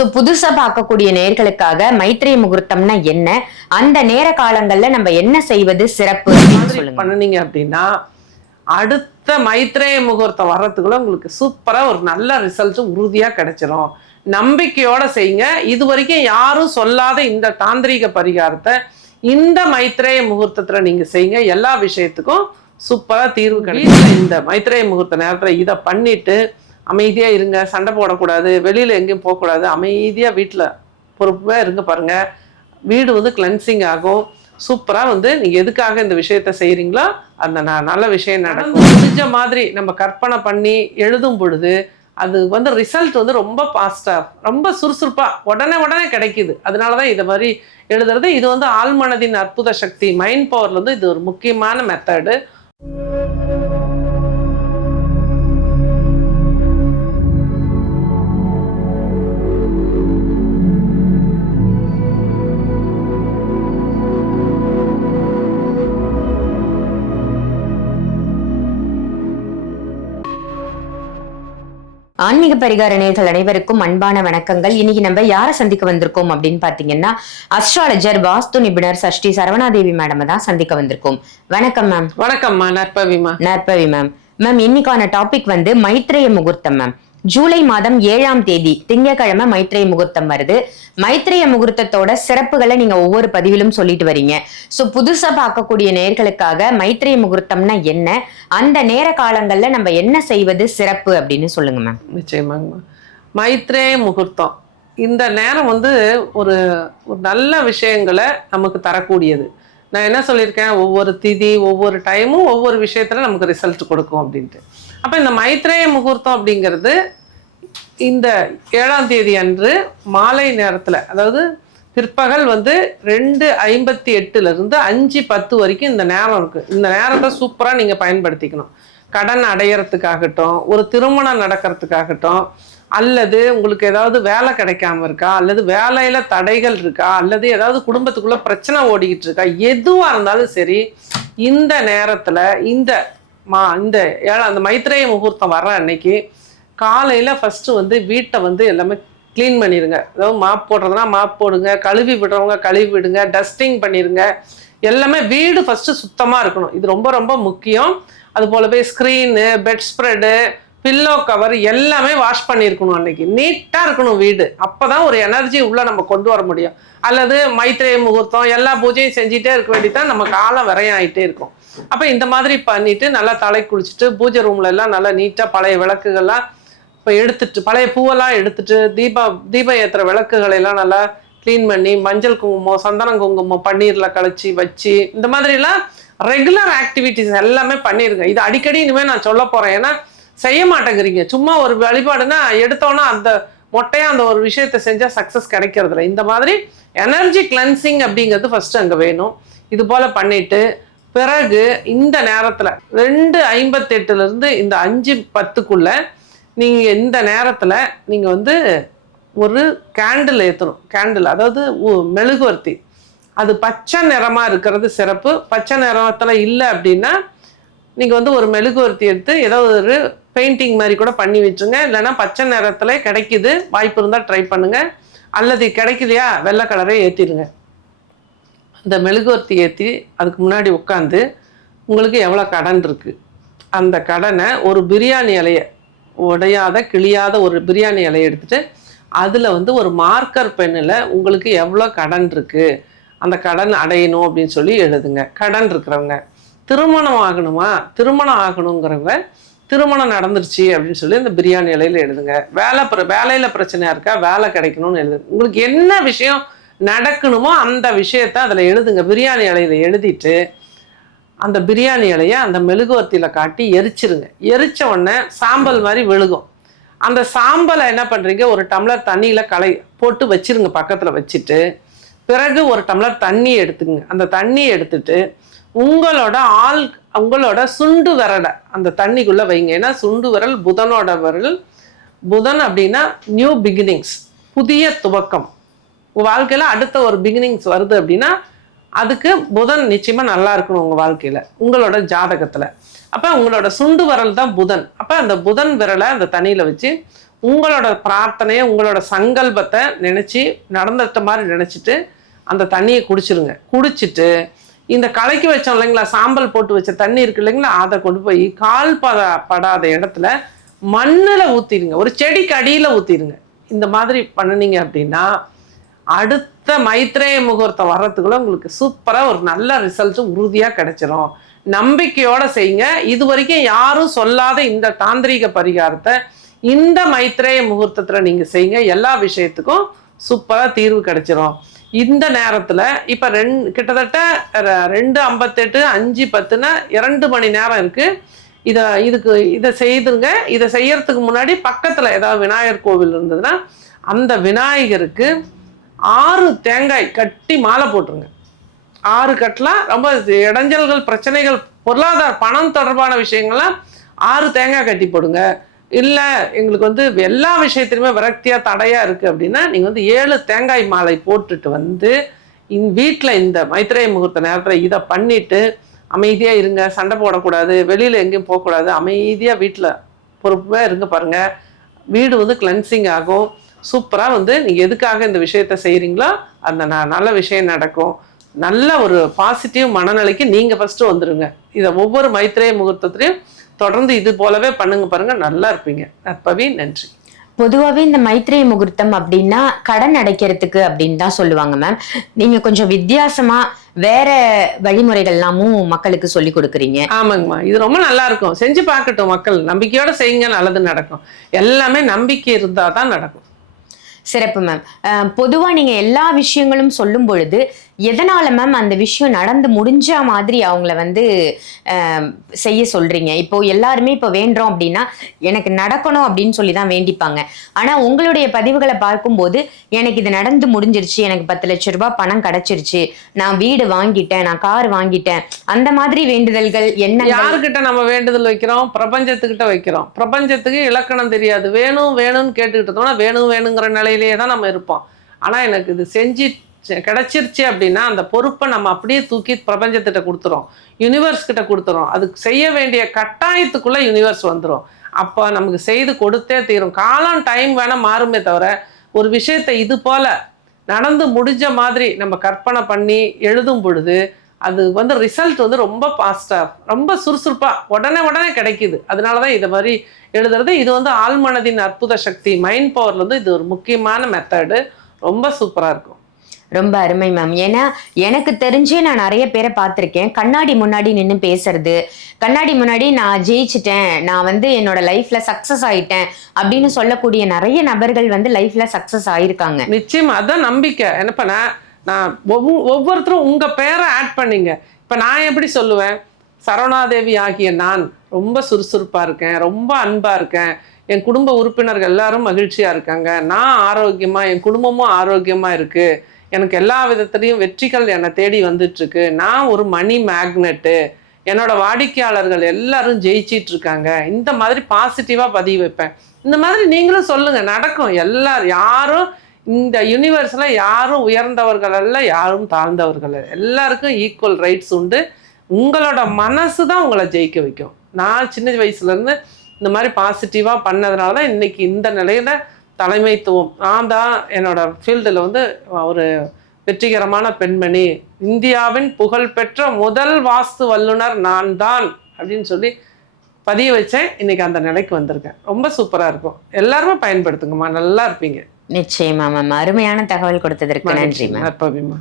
So புதுசா பார்க்கக்கூடிய நேர்களுக்காக மைத்ரேய முகூர்த்தம்னா என்ன? அந்த நேர காலங்கள்ல நம்ம என்ன செய்வது சிறப்பு மாதிரி பண்ணுனீங்க அப்படின்னா அடுத்த மைத்ரேய முகூர்த்தம் வர்றதுக்குள்ள உங்களுக்கு சூப்பரா ஒரு நல்ல ரிசல்ட் உறுதியா கிடைச்சிரும். நம்பிக்கையோட செய்யுங்க. இது வரைக்கும் யாரும் சொல்லாத இந்த தாந்திரீக பரிகாரத்தை இந்த மைத்ரேய முகூர்த்தத்துல நீங்க செய்யுங்க. எல்லா விஷயத்துக்கும் சூப்பரா தீர்வு கிடைக்கும். இந்த மைத்ரேய முகூர்த்த நேரத்துல இதை பண்ணிட்டு அமைதியா இருங்க சண்டை போடக்கூடாது வெளியில எங்கேயும் போகக்கூடாது அமைதியா வீட்டுல பொறுப்பா இருங்க பாருங்க. வீடு வந்து கிளென்சிங் ஆகும். சூப்பரா வந்து நீங்க எதுக்காக இந்த விஷயத்த செய்றீங்களோ அந்த ந- நல்ல விஷயம் நடக்கும். முடிஞ்ச மாதிரி நம்ம கற்பனை பண்ணி எழுதும் பொழுது அது வந்து ரிசல்ட் வந்து ரொம்ப ஃபாஸ்டா ரொம்ப சுறுசுறுப்பா உடனே உடனே கிடைக்குது. அதனாலதான் இதை மாதிரி எழுதுறது. இது வந்து ஆழ்மனதின் அற்புத சக்தி மைண்ட் பவர்ல வந்து இது ஒரு முக்கியமான மெத்தடு ஆன்மீக பரிகார நேர்கள் அனைவருக்கும் அன்பான வணக்கங்கள். இன்னைக்கு நம்ம யாரை சந்திக்க வந்திருக்கோம் அப்படின்னு பாத்தீங்கன்னா அஸ்ட்ராலஜர் வாஸ்து நிபுணர் சஷ்டி சரவணாதேவி மேடம் தான் சந்திக்க வந்திருக்கோம். வணக்கம் மேம் வணக்கம்மா நற்பவிமா நற்பவி மேம் மேம் இன்னைக்கான டாபிக் வந்து மைத்ரேய முகூர்த்தம் மேம் ஜூலை மாதம் ஏழாம் தேதி திங்கக்கிழமை மைத்ரேய முகூர்த்தம் வருது. மைத்ரேய முகூர்த்தத்தோட சிறப்புகளை நீங்க ஒவ்வொரு பதிவிலும் சொல்லிட்டு வரீங்க. சோ புதுசா பார்க்கக்கூடிய நேர்களுக்காக மைத்ரேய முகூர்த்தம்னா என்ன? அந்த நேர காலங்கள்ல நம்ம என்ன செய்வது சிறப்பு அப்படின்னு சொல்லுங்க மேம் நிச்சயமாங்கம்மா மைத்ரேய முகூர்த்தம். இந்த நேரம் வந்து ஒரு ஒரு நல்ல விஷயங்களை நமக்கு தரக்கூடியது. நான் என்ன சொல்லியிருக்கேன்? ஒவ்வொரு திதி ஒவ்வொரு டைமும் ஒவ்வொரு விஷயத்துல நமக்கு ரிசல்ட் கொடுக்கும் அப்படின்ட்டு. அப்போ இந்த மைத்ரேய முகூர்த்தம் அப்படிங்கிறது இந்த ஏழாம் தேதி அன்று மாலை நேரத்தில் அதாவது பிற்பகல் வந்து ரெண்டு ஐம்பத்தி எட்டுல இருந்து அஞ்சு பத்து வரைக்கும் இந்த நேரம் இருக்கு. இந்த நேரத்தை சூப்பரா நீங்க பயன்படுத்திக்கணும். கடன் அடையறதுக்காகட்டும் ஒரு திருமணம் நடக்கிறதுக்காகட்டும் அல்லது உங்களுக்கு ஏதாவது வேலை கிடைக்காம இருக்கா அல்லது வேலையில தடைகள் இருக்கா அல்லது ஏதாவது குடும்பத்துக்குள்ள பிரச்சனை ஓடிக்கிட்டு இருக்கா எதுவா இருந்தாலும் சரி இந்த நேரத்துல இந்த மா இந்த ஏழாம் அந்த மைத்ரேய முகூர்த்தம் வர்ற அன்னைக்கு காலையில் ஃபஸ்ட்டு வந்து வீட்டை வந்து எல்லாமே க்ளீன் பண்ணிடுங்க அதாவது மாப் போடுறதுனா மாப் போடுங்க கழுவி விடுறவங்க கழுவி விடுங்க டஸ்டிங் பண்ணிடுங்க எல்லாமே வீடு ஃபஸ்ட்டு சுத்தமாக இருக்கணும். இது ரொம்ப ரொம்ப முக்கியம். அது போலவே screen bed spread pillow cover எல்லாமே வாஷ் பண்ணியிருக்கணும் அன்னைக்கு. நீட்டாக இருக்கணும் வீடு. அப்போ தான் ஒரு எனர்ஜி உள்ளே நம்ம கொண்டு வர முடியும். அல்லது மைத்ரேய முகூர்த்தம் எல்லா பூஜையும் செஞ்சுட்டே இருக்க வேண்டியதான் நம்ம காலம் விரையாயிட்டே இருக்கும். அப்போ இந்த மாதிரி பண்ணிட்டு நல்லா தலை குளிச்சுட்டு பூஜை ரூம்ல எல்லாம் நல்லா நீட்டாக பழைய விளக்குகள்லாம் இப்போ எடுத்துட்டு பழைய பூவெல்லாம் எடுத்துட்டு தீபா தீபம் ஏற்றுற விளக்குகளை எல்லாம் நல்லா க்ளீன் பண்ணி மஞ்சள் குங்குமம் சந்தனம் குங்குமம் பன்னீரில் கழிச்சு வச்சு இந்த மாதிரிலாம் ரெகுலர் ஆக்டிவிட்டிஸ் எல்லாமே பண்ணிருங்க. இது அடிக்கடி இனிமேல் நான் சொல்ல போகிறேன் ஏன்னா செய்ய மாட்டேங்கிறீங்க. சும்மா ஒரு வழிபாடுனா எடுத்தோன்னா அந்த மொட்டையாக அந்த ஒரு விஷயத்தை செஞ்சால் சக்ஸஸ் கிடைக்கிறதில்ல. இந்த மாதிரி எனர்ஜி கிளென்சிங் அப்படிங்கிறது ஃபஸ்ட்டு அங்கே வேணும். இது போல் பண்ணிவிட்டு பிறகு இந்த நேரத்தில் ரெண்டு ஐம்பத்தெட்டுலேருந்து இந்த அஞ்சு பத்துக்குள்ள நீங்கள் இந்த நேரத்தில் நீங்கள் வந்து ஒரு கேண்டில் ஏற்றணும் கேண்டில் அதாவது மெழுகுவர்த்தி. அது பச்சை நிறமாக இருக்கிறது சிறப்பு. பச்சை நிறத்தில் இல்லை அப்படின்னா நீங்கள் வந்து ஒரு மெழுகுவர்த்தி எடுத்து ஏதோ ஒரு பெயிண்டிங் மாதிரி கூட பண்ணி வச்சுங்க. இல்லைன்னா பச்சை நிறத்துல கிடைக்குது வாய்ப்பு இருந்தால் ட்ரை பண்ணுங்கள் அல்லது கிடைக்கலையா வெள்ளை கலரே ஏற்றிடுங்க அந்த மெழுகுவர்த்தி ஏற்றி அதுக்கு முன்னாடி உட்காந்து உங்களுக்கு எவ்வளோ கடன் இருக்குது அந்த கடனை ஒரு பிரியாணி இலைய உடையாத கிழியாத ஒரு பிரியாணி இலையை எடுத்துட்டு அதில் வந்து ஒரு மார்க்கர் பென்னில் உங்களுக்கு எவ்வளோ கடன் இருக்குது அந்த கடன் அடையணும் அப்படின்னு சொல்லி எழுதுங்க. கடன் இருக்கிறவங்க. திருமணம் ஆகணுமா? திருமணம் ஆகணுங்கிறவங்க திருமணம் நடந்துருச்சு அப்படின்னு சொல்லி இந்த பிரியாணி இலையில் எழுதுங்க. வேலை பிர வேலையில் பிரச்சனையாக இருக்கா? வேலை கிடைக்கணும்னு எழுதுங்க உங்களுக்கு என்ன விஷயம் நடக்கணுமோ அந்த விஷயத்த அதில் எழுதுங்க. பிரியாணி இலையில எழுதிட்டு அந்த பிரியாணி இலையை அந்த மெழுகுவர்த்தியில் காட்டி எரிச்சிருங்க. எரித்த உடனே சாம்பல் மாதிரி விழுகும். அந்த சாம்பலை என்ன பண்ணுறீங்க ஒரு டம்ளர் தண்ணியில் கலை போட்டு வச்சிருங்க பக்கத்தில் வச்சுட்டு. பிறகு ஒரு டம்ளர் தண்ணி எடுத்துங்க அந்த தண்ணி எடுத்துட்டு உங்களோட ஆள் உங்களோட சுண்டு விரலை அந்த தண்ணிக்குள்ளே வைங்க. ஏன்னா சுண்டு விரல் புதனோட விரல். புதன் அப்படின்னா நியூ பிகினிங்ஸ் புதிய துவக்கம். உங்கள் வாழ்க்கையில் அடுத்த ஒரு பிகினிங்ஸ் வருது அப்படின்னா அதுக்கு புதன் நிச்சயமாக நல்லா இருக்கணும் உங்கள் வாழ்க்கையில் உங்களோட ஜாதகத்தில். அப்போ உங்களோட சுண்டு விரல் தான் புதன். அப்போ அந்த புதன் விரலை அந்த தண்ணியில் வச்சு உங்களோட பிரார்த்தனையை உங்களோட சங்கல்பத்தை நினச்சி நடந்துட்ட மாதிரி நினச்சிட்டு அந்த தண்ணியை குடிச்சிருங்க. குடிச்சிட்டு இந்த கலக்கி வச்சோம் இல்லைங்களா சாம்பல் போட்டு வச்ச தண்ணி இருக்கு இல்லைங்களா அதை கொண்டு போய் கால் பத படாத இடத்துல மண்ணில் ஊற்றிடுங்க ஒரு செடிக்கு அடியில் ஊற்றிடுங்க இந்த மாதிரி பண்ணுனீங்க அப்படின்னா அடுத்த மைத்ரேய முகூர்த்தம் வர்றதுக்குள்ள உங்களுக்கு சூப்பராக ஒரு நல்ல ரிசல்ட் உறுதியாக கிடைச்சிரும். நம்பிக்கையோட செய்யுங்க. இது வரைக்கும் யாரும் சொல்லாத இந்த தாந்திரிக பரிகாரத்தை இந்த மைத்ரேய முகூர்த்தத்தில் நீங்கள் செய்யுங்க. எல்லா விஷயத்துக்கும் சூப்பராக தீர்வு கிடைச்சிரும். இந்த நேரத்தில் இப்போ ரெண்டு கிட்டத்தட்ட ரெண்டு ஐம்பத்தெட்டு அஞ்சு பத்துனா இரண்டு மணி நேரம் இருக்குது இதை இதுக்கு இதை செய்துங்க இதை செய்யறதுக்கு முன்னாடி பக்கத்தில் ஏதாவது விநாயகர் கோவில் இருந்ததுன்னா அந்த விநாயகருக்கு ஆறு தேங்காய் கட்டி மாலை போட்டுருங்க. ஆறு கட்டலாம் ரொம்ப இடைஞ்சல்கள் பிரச்சனைகள் பொருளாதார பணம் தொடர்பான விஷயங்கள்லாம் ஆறு தேங்காய் கட்டி போடுங்க. இல்லை எங்களுக்கு வந்து எல்லா விஷயத்திலுமே விரக்தியாக தடையாக இருக்குது அப்படின்னா நீங்கள் வந்து ஏழு தேங்காய் மாலை போட்டுட்டு வந்து இந் வீட்டில் இந்த மைத்ரேய முகூர்த்த நேரத்தில் இதை பண்ணிவிட்டு அமைதியாக இருங்க சண்டை போடக்கூடாது வெளியில் எங்கேயும் போகக்கூடாது அமைதியாக வீட்டில் பொறுப்பாக இருங்க பாருங்கள் வீடு வந்து கிளென்சிங் ஆகும். சூப்பராக வந்து நீங்கள் எதுக்காக இந்த விஷயத்த செய்கிறீங்களோ அந்த நல்ல விஷயம் நடக்கும். நல்ல ஒரு பாசிட்டிவ் மனநிலைக்கு நீங்கள் ஃபஸ்ட்டு வந்துடுங்க இதை ஒவ்வொரு மைத்திரேய முகூர்த்தத்துலையும் தொடர்ந்து இது போலவே பண்ணுங்க பாருங்க நல்லா இருப்பீங்க. நற்பவி நன்றி. பொதுவாவே இந்த மைத்ரேய முகூர்த்தம் அப்படின்னா கடன் அடைக்கிறதுக்கு அப்படின்னு தான் சொல்லுவாங்க மேம் நீங்க கொஞ்சம் வித்தியாசமா வேற வழிமுறைகள்லாமும் மக்களுக்கு சொல்லி கொடுக்குறீங்க. ஆமாங்கம்மா இது ரொம்ப நல்லா இருக்கும். செஞ்சு பார்க்கட்டும் மக்கள். நம்பிக்கையோட செய்யுங்க நல்லது நடக்கும். எல்லாமே நம்பிக்கை இருந்தால் தான் நடக்கும். சிறப்பு மேம் பொதுவாக நீங்கள் எல்லா விஷயங்களும் சொல்லும் பொழுது எதனால மேம் அந்த விஷயம் நடந்து முடிஞ்ச மாதிரி அவங்கள வந்து செய்ய சொல்றீங்க? இப்போ எல்லாருமே இப்போ வேண்டுறோம் அப்படின்னா எனக்கு நடக்கணும் அப்படின்னு சொல்லி தான் வேண்டிப்பாங்க. ஆனா உங்களுடைய பதிவுகளை பார்க்கும்போது எனக்கு இது நடந்து முடிஞ்சிருச்சு எனக்கு பத்து லட்ச ரூபாய் பணம் கிடைச்சிருச்சு நான் வீடு வாங்கிட்டேன் நான் கார் வாங்கிட்டேன் அந்த மாதிரி வேண்டுதல்கள் என்ன யாருக்கிட்ட நம்ம வேண்டுதல் வைக்கிறோம்? பிரபஞ்சத்துக்கிட்ட வைக்கிறோம். பிரபஞ்சத்துக்கு இலக்கணம் தெரியாது. வேணும் வேணும்னு கேட்டுக்கிட்டு இருந்தோம்னா வேணும் வேணுங்கிற நிலையிலேயே தான் நம்ம இருப்போம். ஆனால் எனக்கு இது செஞ்சு கிடைச்சிருச்சு அப்படின்னா அந்த பொறுப்பை நம்ம அப்படியே தூக்கி பிரபஞ்சத்திட்ட கொடுத்துறோம். யூனிவர்ஸ் கிட்ட கொடுத்துறோம். அதுக்கு செய்ய வேண்டிய கட்டாயத்துக்குள்ள யூனிவர்ஸ் வந்துடும் அப்போ நமக்கு செய்து கொடுத்தே தீரும். காலம் டைம் வேணால் மாறுமே தவிர ஒரு விஷயத்தை இது போல் நடந்து முடிஞ்ச மாதிரி நம்ம கற்பனை பண்ணி எழுதும் பொழுது அது வந்து ரிசல்ட் வந்து ரொம்ப ஃபாஸ்ட்டாக ரொம்ப சுறுசுறுப்பாக உடனே உடனே கிடைக்குது. அதனால தான் இதை மாதிரி எழுதுறது. இது வந்து ஆழ்மனதின் அற்புத சக்தி மைண்ட் பவர்ல வந்து இது ஒரு முக்கியமான மெத்தடு ரொம்ப சூப்பராக இருக்கும். ரொம்ப அருமை மேம் ஏன்னா எனக்கு தெரிஞ்சே நான் நிறைய பேரை பார்த்துருக்கேன். கண்ணாடி முன்னாடி நின்று பேசுறது. கண்ணாடி முன்னாடி நான் ஜெயிச்சிட்டேன். நான் வந்து என்னோட லைஃப்ல சக்சஸ் ஆயிட்டேன் அப்படின்னு சொல்லக்கூடிய நிறைய நபர்கள் வந்து லைஃப்ல சக்சஸ் ஆயிருக்காங்க. நிச்சயமா அதான் நம்பிக்கை. என்னப்பா நான் நான் ஒவ்வொ- ஒவ்வொருத்தரும் உங்க பேரை ஆட் பண்ணீங்க. இப்போ நான் எப்படி சொல்லுவேன்? சரவணாதேவி ஆகிய நான் ரொம்ப சுறுசுறுப்பா இருக்கேன். ரொம்ப அன்பா இருக்கேன். என் குடும்ப உறுப்பினர்கள் எல்லாரும் மகிழ்ச்சியா இருக்காங்க. நான் ஆரோக்கியமா என் குடும்பமும் ஆரோக்கியமா இருக்கு. எனக்கு எல்லா விதத்துலையும் வெற்றிகள் என்னை தேடி வந்துட்டுருக்கு. நான் ஒரு மணி மேக்னெட்டு என்னோட வாடிக்கையாளர்கள் எல்லாரும் ஜெயிச்சிட்டு இருக்காங்க இந்த மாதிரி பாசிட்டிவாக பதிவு வைப்பேன். இந்த மாதிரி நீங்களும் சொல்லுங்கள் நடக்கும். எல்லார் யாரும் இந்த யூனிவர்ஸில் யாரும் உயர்ந்தவர்கள் அல்ல யாரும் தாழ்ந்தவர்கள் எல்லாருக்கும் ஈக்குவல் ரைட்ஸ் உண்டு. உங்களோட மனசு தான் உங்களை ஜெயிக்க வைக்கும். நான் சின்ன வயசுலேருந்து இந்த மாதிரி பாசிட்டிவாக பண்ணதுனால தான் இன்றைக்கி இந்த நிலையில தலைமைத்துவம். நான் தான் என்னோட ஃபீல்டில் வந்து ஒரு வெற்றிகரமான பெண்மணி. இந்தியாவின் புகழ்பெற்ற முதல் வாஸ்து வல்லுனர் நான் தான் அப்படின்னு சொல்லி பதிய வச்சேன். இன்னைக்கு அந்த நிலைக்கு வந்திருக்கேன். ரொம்ப சூப்பராக இருக்கும். எல்லாருமே பயன்படுத்துங்கம்மா. நல்லா இருப்பீங்க. நிச்சயமா மேம் அருமையான தகவல் கொடுத்ததற்கு நன்றி மேம் நற்பவிமா